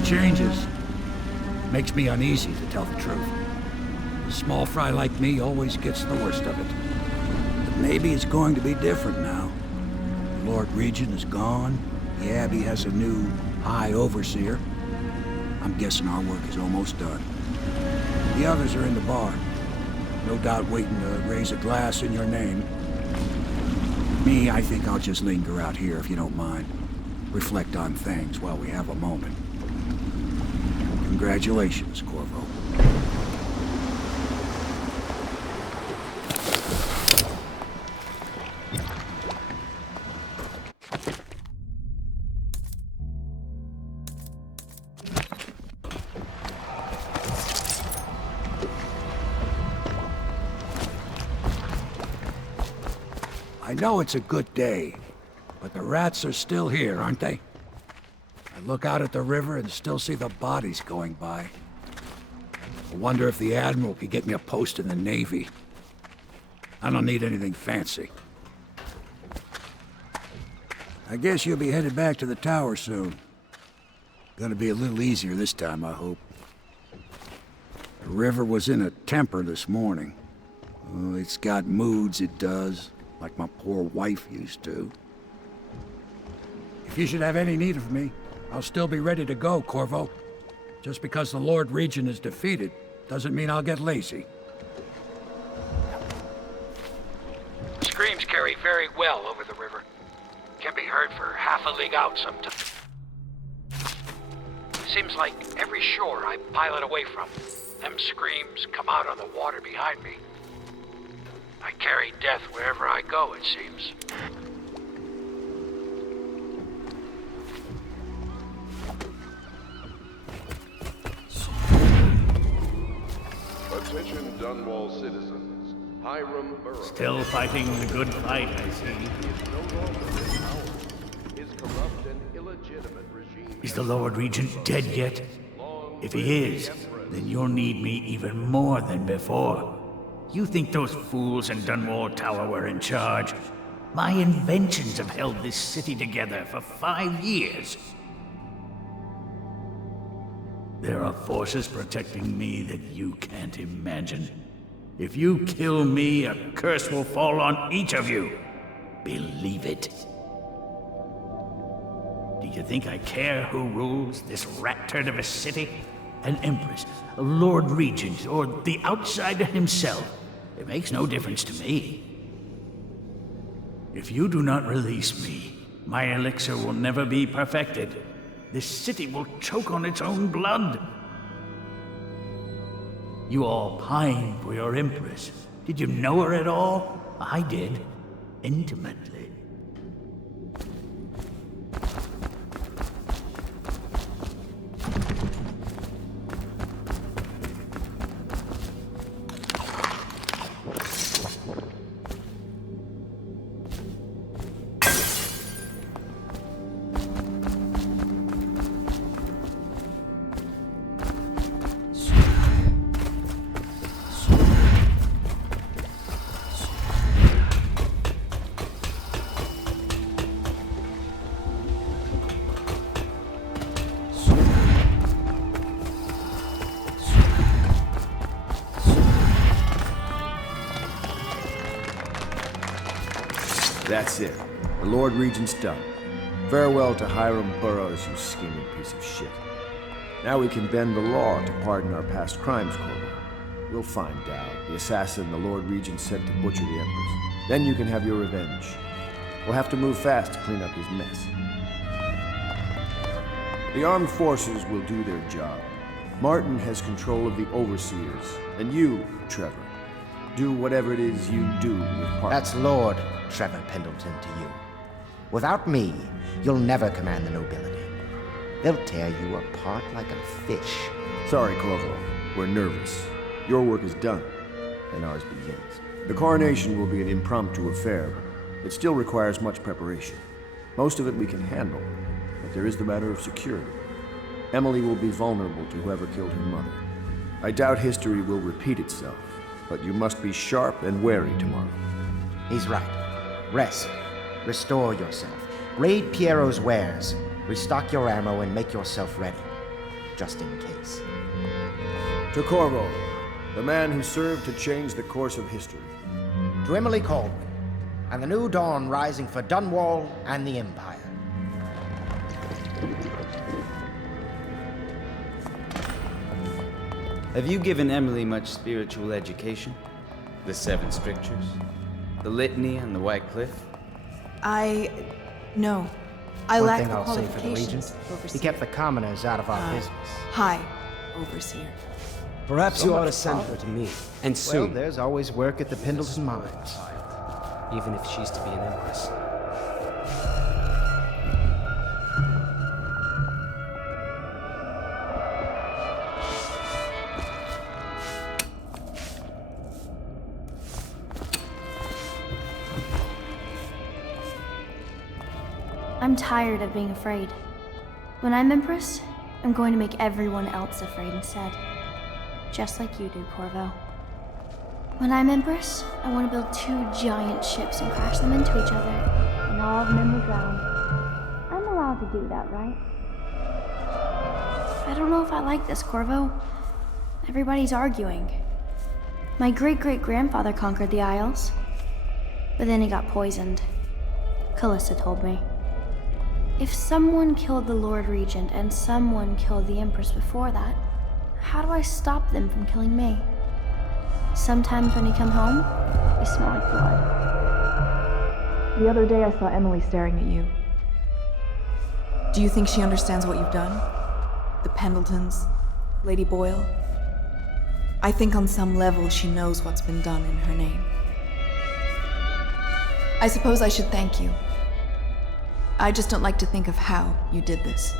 It changes. Makes me uneasy, to tell the truth. A small fry like me always gets the worst of it. But maybe it's going to be different now. The Lord Regent is gone. The Abbey has a new High Overseer. I'm guessing our work is almost done. The others are in the bar. No doubt waiting to raise a glass in your name. Me, I think I'll just linger out here if you don't mind. Reflect on things while we have a moment. Congratulations, Corvo. I know it's a good day, but the rats are still here, aren't they? I look out at the river and still see the bodies going by. I wonder if the Admiral could get me a post in the Navy. I don't need anything fancy. I guess you'll be headed back to the tower soon. Gonna be a little easier this time, I hope. The river was in a temper this morning. Oh, it's got moods, it does. Like my poor wife used to. If you should have any need of me, I'll still be ready to go, Corvo. Just because the Lord Regent is defeated, doesn't mean I'll get lazy. Screams carry very well over the river. Can be heard for half a league out sometimes. Seems like every shore I pilot away from, them screams come out on the water behind me. I carry death wherever I go, it seems. Attention Dunwall citizens. Hiram Burrow Still fighting the good fight, I see. is no longer in power. His corrupt and illegitimate regime Is the Lord Regent dead yet? If he is, then you'll need me even more than before. You think those fools in Dunwall Tower were in charge? My inventions have held this city together for 5 years. There are forces protecting me that you can't imagine. If you kill me, a curse will fall on each of you. Believe it. Do you think I care who rules this rat turd of a city? An empress, a lord regent, or the outsider himself? It makes no difference to me. If you do not release me, my elixir will never be perfected. This city will choke on its own blood. You all pine for your empress. Did you know her at all? I did. Intimately. That's it. The Lord Regent's done. Farewell to Hiram Burrows, you scheming piece of shit. Now we can bend the law to pardon our past crimes, Corvo. We'll find Dow, the assassin the Lord Regent sent to butcher the Empress. Then you can have your revenge. We'll have to move fast to clean up his mess. The armed forces will do their job. Martin has control of the overseers, and you, Trevor, do whatever it is you do with Parker. That's Lord Trevor Pendleton to you. Without me, you'll never command the nobility. They'll tear you apart like a fish. Sorry, Corvo. We're nervous. Your work is done, and ours begins. The coronation will be an impromptu affair, but it still requires much preparation. Most of it we can handle, but there is the matter of security. Emily will be vulnerable to whoever killed her mother. I doubt history will repeat itself, but you must be sharp and wary tomorrow. He's right. Rest. Restore yourself. Raid Piero's wares. Restock your ammo and make yourself ready. just in case. To Corvo, the man who served to change the course of history. To Emily Caldwell, and the new dawn rising for Dunwall and the Empire. Have you given Emily much spiritual education? The Seven Strictures? The Litany and the White Cliff? No. I One lack thing the I'll say for the qualifications, Legion, he Overseer. kept the commoners out of our business. Hi, Overseer. Perhaps So you ought much to send power. her to me, and Well, soon, there's always work at the Pendleton Mines. even if she's to be an empress. I'm tired of being afraid. When I'm Empress, I'm going to make everyone else afraid instead. Just like you do, Corvo. When I'm Empress, I want to build 2 giant ships and crash them into each other, and all of them will drown. I'm allowed to do that, right? I don't know if I like this, Corvo. Everybody's arguing. My great-great-grandfather conquered the Isles, but then he got poisoned. Callista told me. If someone killed the Lord Regent and someone killed the Empress before that, how do I stop them from killing me? Sometimes when you come home, you smell like blood. The other day I saw Emily staring at you. Do you think she understands what you've done? The Pendletons, Lady Boyle? I think on some level she knows what's been done in her name. I suppose I should thank you. I just don't like to think of how you did this.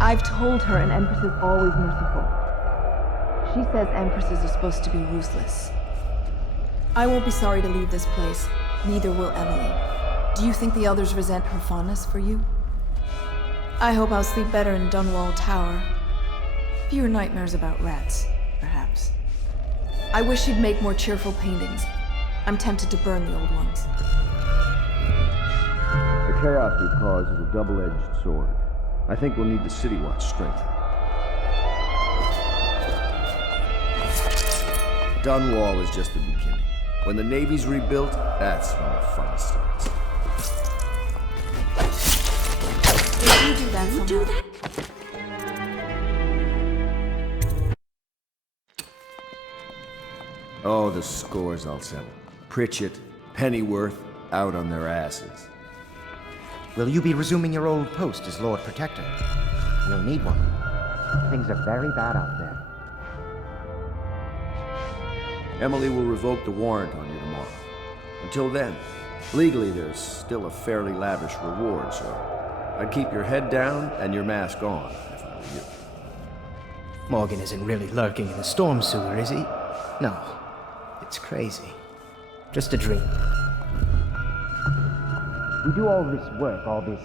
I've told her an empress is always merciful. She says empresses are supposed to be ruthless. I won't be sorry to leave this place. Neither will Emily. Do you think the others resent her fondness for you? I hope I'll sleep better in Dunwall Tower. Fewer nightmares about rats, perhaps. I wish she'd make more cheerful paintings. I'm tempted to burn the old ones. The chaos we cause is a double-edged sword. I think we'll need the City Watch strengthened. Dunwall is just the beginning. When the Navy's rebuilt, that's when the fun starts. Did you do that somehow? Oh, the scores I'll settle. Pritchett, Pennyworth, out on their asses. Will you be resuming your old post as Lord Protector? We'll need one. Things are very bad out there. Emily will revoke the warrant on you tomorrow. Until then, legally there's still a fairly lavish reward, so I'd keep your head down and your mask on if I were you. Morgan isn't really lurking in the storm sewer, is he? No. It's crazy. Just a dream. We do all this work, all this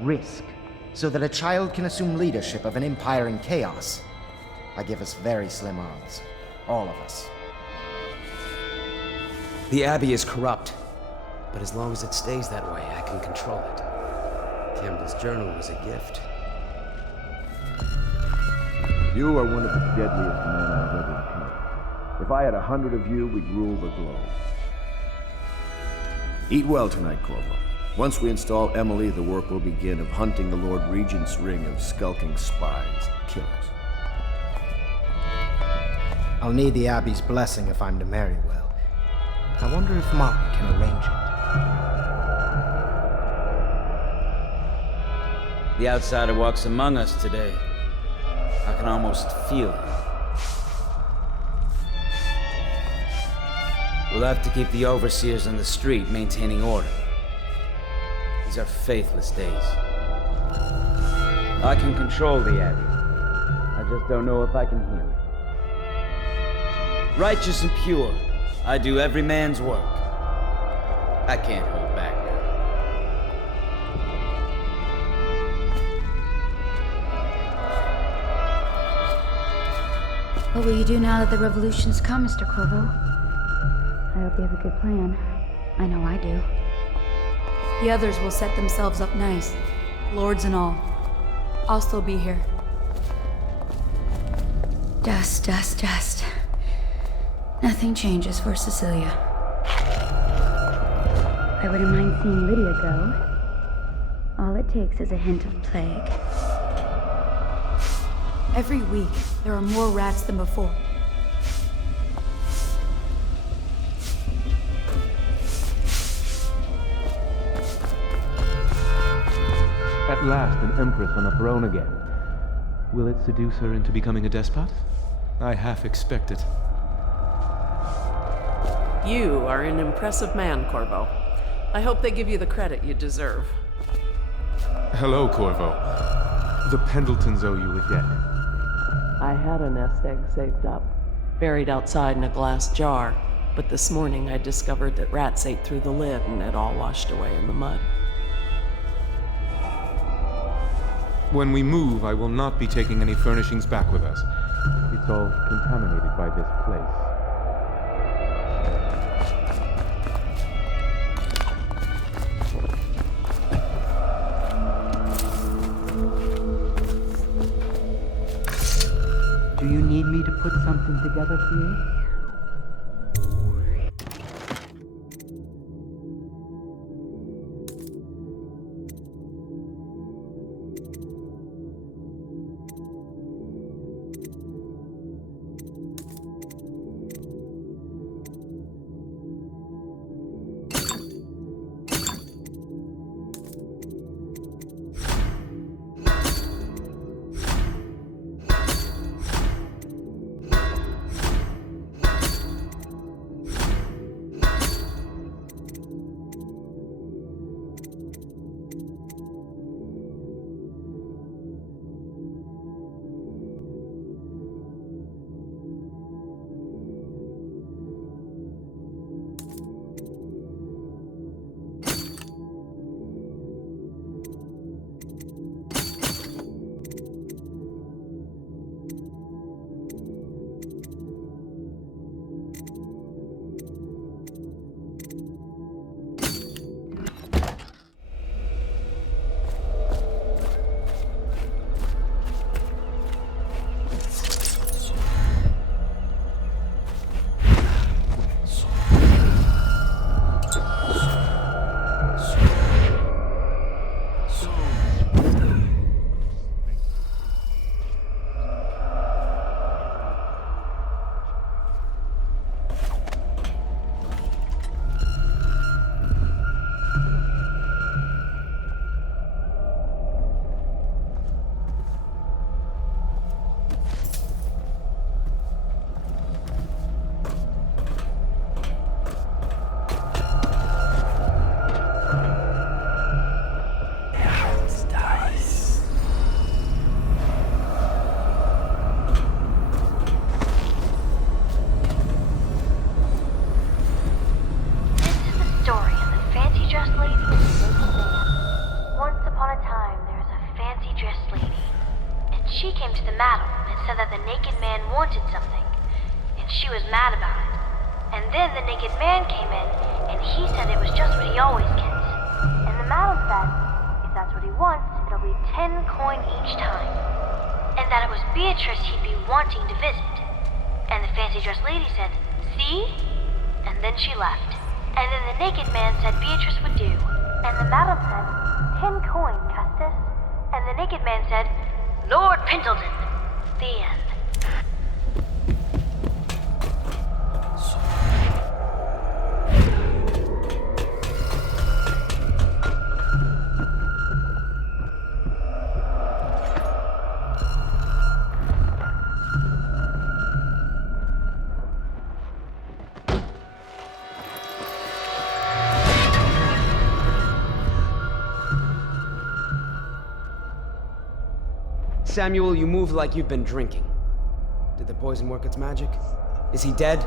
risk, so that a child can assume leadership of an empire in chaos. I give us very slim odds. All of us. The Abbey is corrupt, but as long as it stays that way, I can control it. Campbell's journal was a gift. You are one of the deadliest men I've ever encountered. If I had 100 of you, we'd rule the globe. Eat well tonight, Corvo. Once we install Emily, the work will begin of hunting the Lord Regent's ring of skulking spies and killers. I'll need the Abbey's blessing if I'm to marry well. I wonder if Mark can arrange it. The outsider walks among us today. I can almost feel him. We'll have to keep the overseers on the street maintaining order. These are faithless days. I can control the Abbey. I just don't know if I can heal it. Righteous and pure, I do every man's work. I can't hold back now. What will you do now that the revolution's come, Mr. Corvo? I hope you have a good plan. I know I do. The others will set themselves up nice. Lords and all. I'll still be here. Dust. Nothing changes for Cecilia. I wouldn't mind seeing Lydia go. All it takes is a hint of plague. Every week, there are more rats than before. At last, an empress on the throne again. Will it seduce her into becoming a despot? I half expect it. You are an impressive man, Corvo. I hope they give you the credit you deserve. Hello, Corvo. The Pendletons owe you a debt. I had a nest egg saved up, buried outside in a glass jar, but this morning I discovered that rats ate through the lid and it all washed away in the mud. When we move, I will not be taking any furnishings back with us. It's all contaminated by this place. Do you need me to put something together for you? She came to the madam and said that the naked man wanted something, and she was mad about it. And then the naked man came in, and he said it was just what he always gets. And the madam said, if that's what he wants, it'll be 10 coin each time. And that it was Beatrice he'd be wanting to visit. And the fancy-dressed lady said, see? And then she left. And then the naked man said Beatrice would do. And the madam said, 10 coin, Custis. And the naked man said, Lord Pendleton. The end. Samuel, you move like you've been drinking. Did the poison work its magic? Is he dead?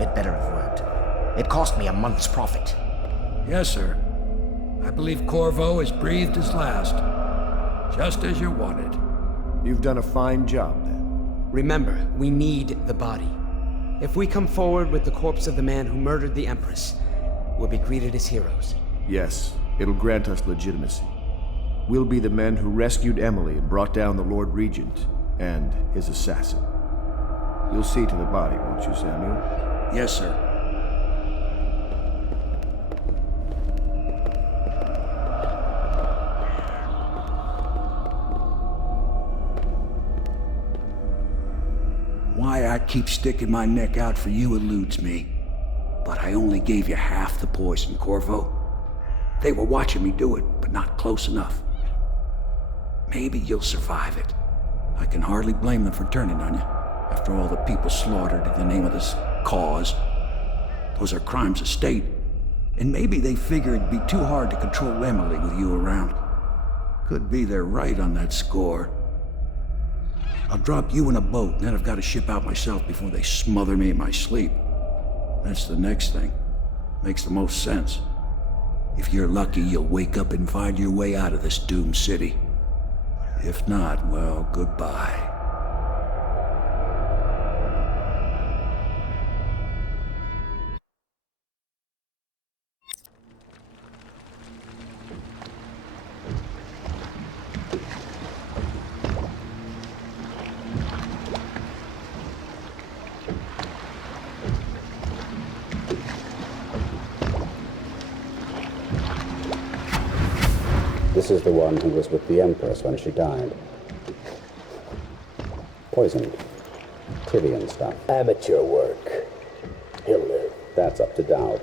It better have worked. It cost me a month's profit. Yes, sir. I believe Corvo has breathed his last. Just as you wanted. You've done a fine job, then. Remember, we need the body. If we come forward with the corpse of the man who murdered the Empress, we'll be greeted as heroes. Yes, it'll grant us legitimacy. We'll be the men who rescued Emily and brought down the Lord Regent and his assassin. You'll see to the body, won't you, Samuel? Yes, sir. Why I keep sticking my neck out for you eludes me. But I only gave you half the poison, Corvo. They were watching me do it, but not close enough. Maybe you'll survive it. I can hardly blame them for turning on you, after all the people slaughtered in the name of this cause. Those are crimes of state, and maybe they figure it'd be too hard to control Emily with you around. Could be they're right on that score. I'll drop you in a boat, and then I've got to ship out myself before they smother me in my sleep. That's the next thing. Makes the most sense. If you're lucky, you'll wake up and find your way out of this doomed city. If not, well, goodbye. This is the one who was with the Empress when she died. Poisoned. Tivian stuff. Amateur work. He'll live. That's up to Dowd.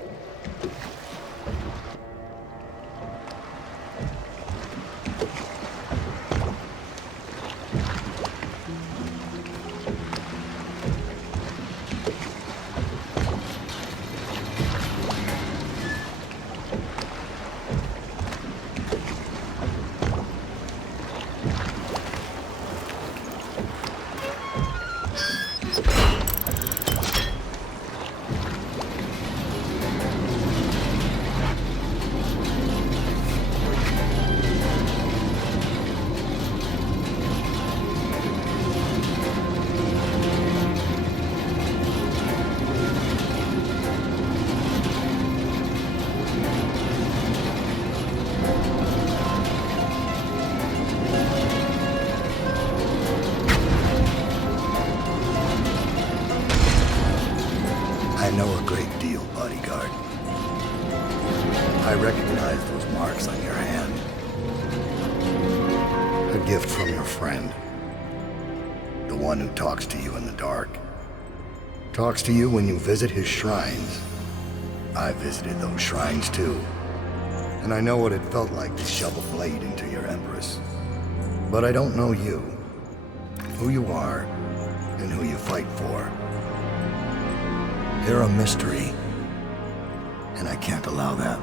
I know a great deal, bodyguard. I recognize those marks on your hand. A gift from your friend. The one who talks to you in the dark. Talks to you when you visit his shrines. I visited those shrines too. And I know what it felt like to shove a blade into your Empress. But I don't know you. Who you are, and who you fight for. You're a mystery, and I can't allow that.